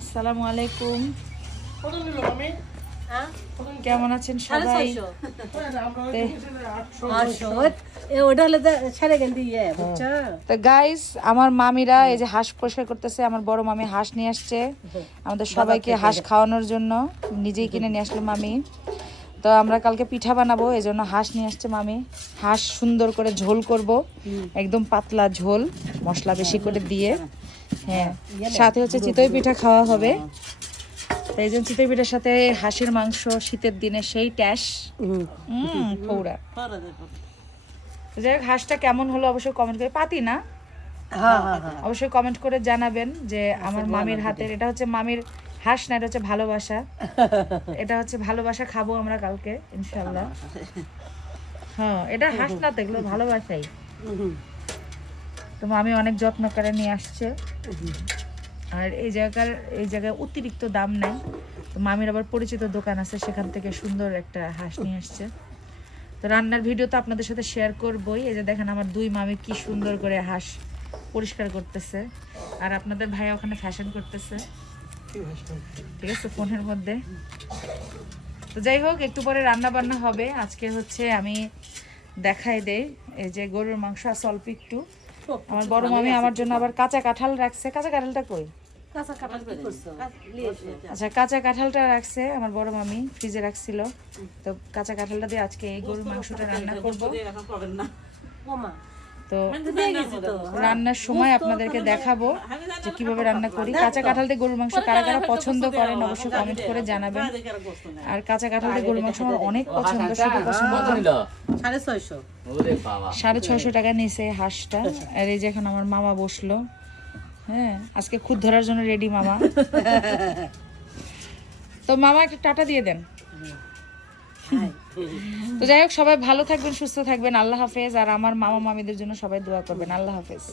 আসসালামু আলাইকুম। কেমন আছেন সবাই? তো গাইস, আমার মামিরা এই যে হাঁস পরিষ্কার করতেছে। আমার বড় মামি হাঁস নিয়ে আসছে আমাদের সবাইকে হাঁস খাওয়ানোর জন্য, নিজেই কিনে নিয়ে আসলো মামি। তো আমরা কালকে পিঠা বানাবো, এই জন্য হাঁস নিয়ে আসছে মামি। হাঁস সুন্দর করে ঝোল করব, একদম পাতলা ঝোল, মশলা বেশি করে দিয়ে। হ্যাঁ, সাথে হচ্ছে চিতই পিঠা খাওয়া হবে। তো এই জন্য চিতই পিঠার সাথে হাঁসের মাংস, শীতের দিনে সেই ট্যাস পৌড়া। যাই হোক, হাঁসটা কেমন হলো অবশ্যই কমেন্ট করে, পাতি না অবশ্যই কমেন্ট করে জানাবেন যে আমার মামির হাতের। এটা হচ্ছে মামির হাঁস না, এটা হচ্ছে ভালোবাসা। এটা হচ্ছে ভালোবাসা, খাবো আমরা কালকে ইনশাল্লাহ। হ্যাঁ, এটা হাঁস না তো, এগুলো ভালোবাসাই। তো মামি অনেক যত্ন করে নিয়ে আসছে। আর এই জায়গায় অতিরিক্ত দাম নেই। তো মামির আবার পরিচিত দোকান আছে, সেখান থেকে সুন্দর একটা হাঁস নিয়ে আসছে। তো রান্নার ভিডিও তো আপনাদের সাথে শেয়ার করবই। এই যে দেখেন আমার দুই মামি কি সুন্দর করে হাঁস পরিষ্কার করতেছে, আর আপনাদের ভাই ওখানে ফ্যাশন করতেছে, ঠিক আছে, ফোনের মধ্যে। তো যাই হোক, একটু পরে রান্না বান্না হবে। আজকে হচ্ছে আমি দেখাই দেই, এই যে গরুর মাংস আছে অল্প একটু। আমার বড় মামি আমার জন্য আবার কাঁচা কাঁঠাল রাখছে। কাঁচা কাঁঠালটা কই? আচ্ছা, কাঁচা কাঁঠালটা রাখছে আমার বড় মামি, ফ্রিজে রাখছিল। তো কাঁচা কাঁঠালটা দিয়ে আজকে এই গরুর মাংসটা রান্না করব। তো রান্নার সময় আপনাদেরকে দেখাবো যে কিভাবে রান্না করি। কাঁচা কাঁঠাল দিয়ে গরুর মাংস কারা কারা পছন্দ করেন অবশ্যই কমেন্ট করে জানাবেন। আর কাঁচা কাঁঠাল দিয়ে গরুর মাংস আমার অনেক পছন্দ, শুধু পছন্দ 650 টাকা নিয়েছে হাঁসটা। আর এই যে এখন আমার মামা বসলো, হ্যাঁ, আজকে খুদ ধরার জন্য রেডি মামা। তো মামা একটা টাটা দিয়ে দেন। তো যাই হোক, সবাই ভালো থাকবেন, সুস্থ থাকবেন, আল্লাহ হাফেজ। আর আমার মামা মামিদের জন্য সবাই দোয়া করবেন। আল্লাহ হাফেজ।